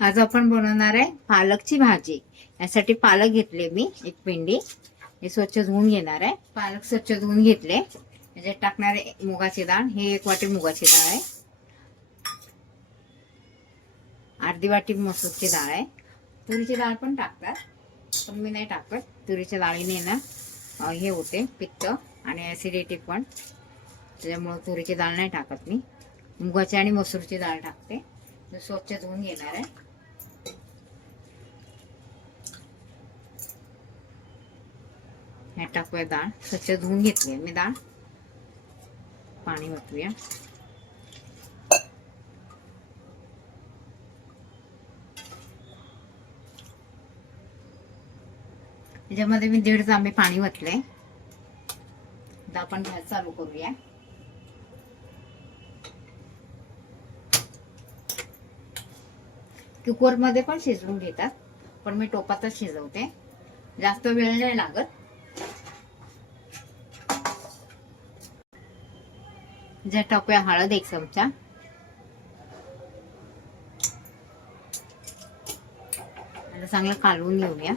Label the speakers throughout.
Speaker 1: आज आपण बनवणार आहे पालकची भाजी. यासाठी पालक घेतले मी एक पिंडी. हे स्वच्छ धुवून घेणार आहे. पालक स्वच्छ धुवून घेतले. याच्यात टाकणार आहे मुगाची डाळ. हे एक वाटी मुगाची डाळ आहे. अर्धी वाटी मसूरची डाळ आहे. तुरीची डाळ पण टाकतात पण मी नाही टाकत. तुरीच्या डाळीने ना हे होते पित्त आणि ॲसिडिटी पण. त्याच्यामुळं तुरीची डाळ नाही टाकत मी. मुगाची आणि मसूरची डाळ टाकते. स्वच्छ धुवून घेणार आहे. ह्यात टाकूया डाळ. स्वच्छ धुवून घेतली मी डाळ. पाणी ओतूया. त्याच्यामध्ये मी दीड जांबे पाणी ओतले. आपण गॅस चालू करूया. कुकरमध्ये पण शिजवून घेतात पण मी टोपातच शिजवते. जास्त वेळ नाही लागत. जर टाकूया हळद एक चमचा. आता चांगलं कालवून घेऊया.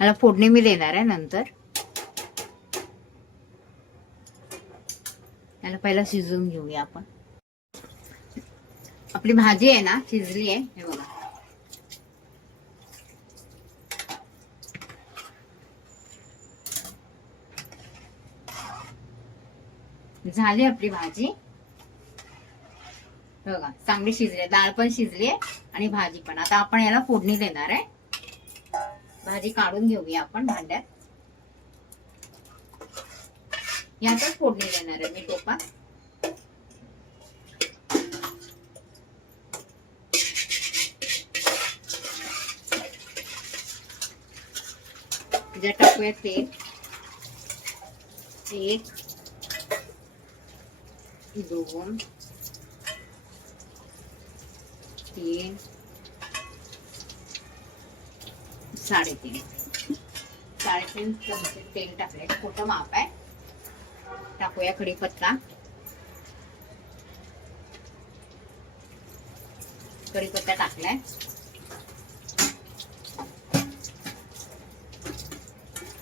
Speaker 1: याला फोडणी मी देणार आहे नंतर. याला पहिला शिजवून घेऊया आपण. आपली भाजी आहे ना शिजली आहे. झाली आपली भाजी. बघा चांगली शिजली डाळ पण शिजली आणि भाजी पण. आता आपण याला फोडणी देणार आहे. भाजी काढून घेऊया आपण भांड्यात. यातच फोडणी देणार आहे मी टोपात. टाकूया तेल एक दोन तीन साडेतीन साडेतीन चमचे तेल टाकले खोटं माप आहे टाकूया कढीपत्ता कढीपत्ता टाकलाय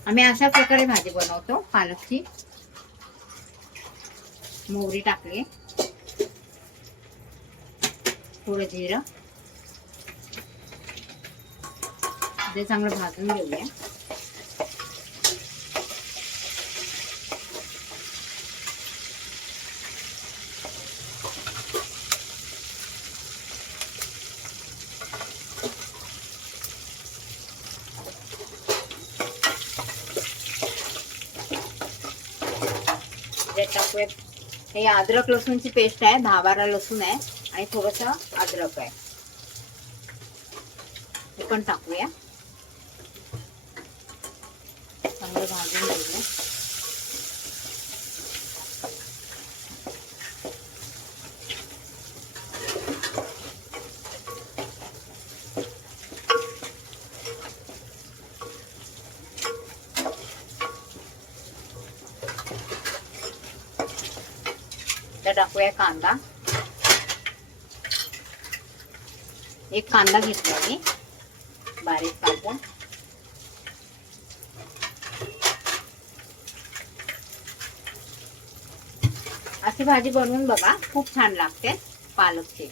Speaker 1: आम्ही अशा प्रकारे भाजी बनवतो पालकची मोहरी टाकली थोडं जिरं ते चांगलं भाजून घेऊया त्याच्यात टाकूया हे अद्रक लसूणची पेस्ट आहे दहा बारा लसूण आहे आणि थोडस अद्रक आहे. हे पण टाकूया. चांगलं भाजून घेऊया तर टाकूया कांदा. एक कांदा घेतला मी. बारीक कापून. अशी भाजी बनवून बघा खूप छान लागते पालकची.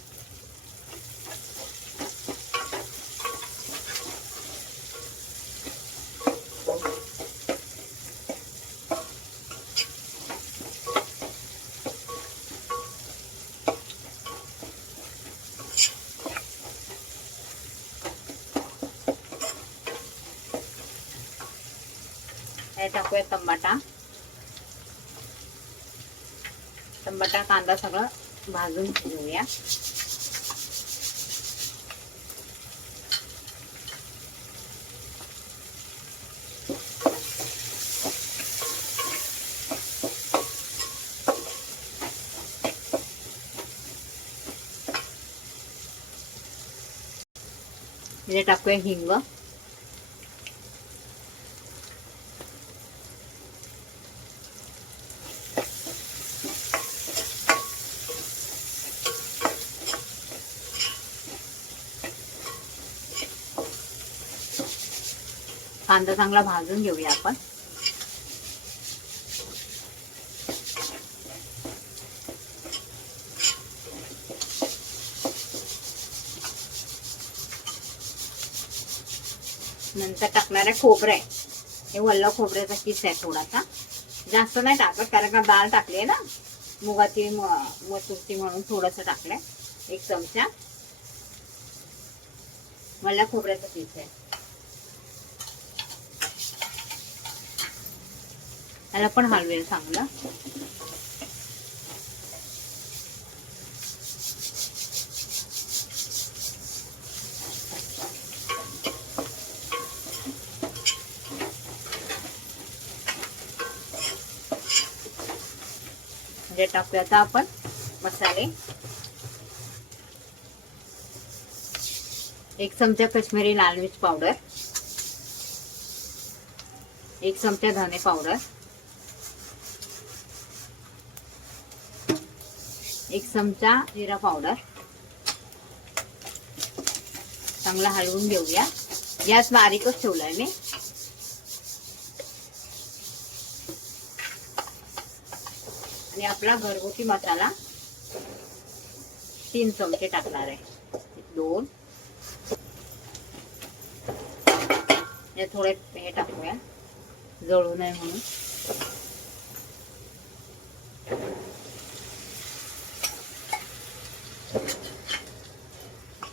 Speaker 1: हे टाकूया टमाटा टमाटा कांदा सगळं भाजून घेऊया. टाकूया हिंग. कांदा चांगला भाजून घेऊया आपण. नंतर टाकणार आहे खोबरं आहे. हे वल्ल खोबऱ्याचा किस आहे थोडासा. जास्त नाही टाकत कारण का डाळ टाकली आहे ना. मुगाची म- मसूरची म्हणून थोडंसं टाकलंय. एक चमचा. वल्ल्या खोबऱ्याचा किस आहे. त्याला पण हलवेल चांगलं. म्हणजे टाकूया आता आपण मसाले. एक चमचा कश्मीरी लाल मिर्च पावडर. एक चमचा धने पावडर. एक चमचा जिरा पावडर. चांगला हलवून घेऊया. गॅस बारीकच ठेवलाय मी. आणि आपला घरगुती मसाला तीन चमचे टाकणार आहे. दोन. या थोडे हे टाकूया. जळू नये म्हणून.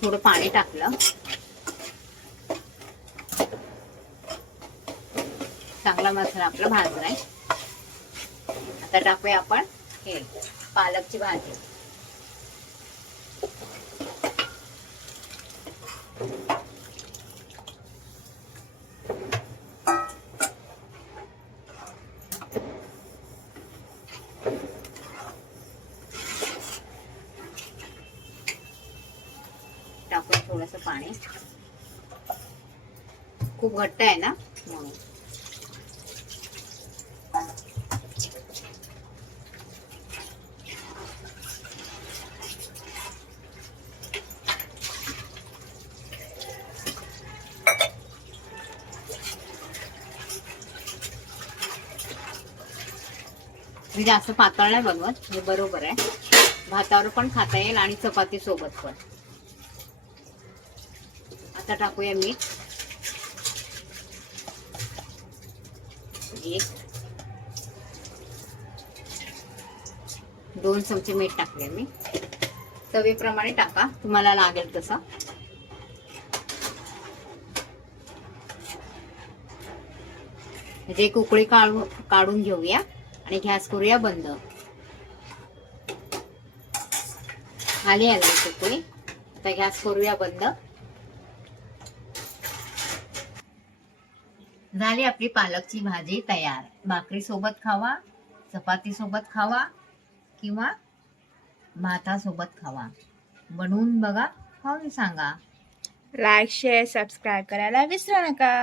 Speaker 1: थोडं पाणी टाकलं. चांगला मसाला आपला आहे. आता टाकूया आपण हे पालकची भाजी. टाकूया थोडस पाणी. खूप घट्ट आहे ना? म्हणून. मी जास्त पातळ नाही बनवत हे बरोबर आहे. भातावर पण खाता येईल आणि चपाती सोबत पण. आता टाकूया मीठ एक दोन चमचे मीठ टाकले मी. तवेप्रमाणे टाका तुम्हाला लागेल तसा. म्हणजे एक उकळी काढून काढून घेऊया आणि गॅस करूया बंद. आली आला उकळी आता गॅस करूया बंद. झाली आपली पालकची भाजी तयार. भाकरी सोबत खावा चपाती सोबत खावा किंवा भातासोबत खावा. बनवून बघा खाऊन सांगा.
Speaker 2: लाईक शेअर सबस्क्राईब करायला विसरू नका.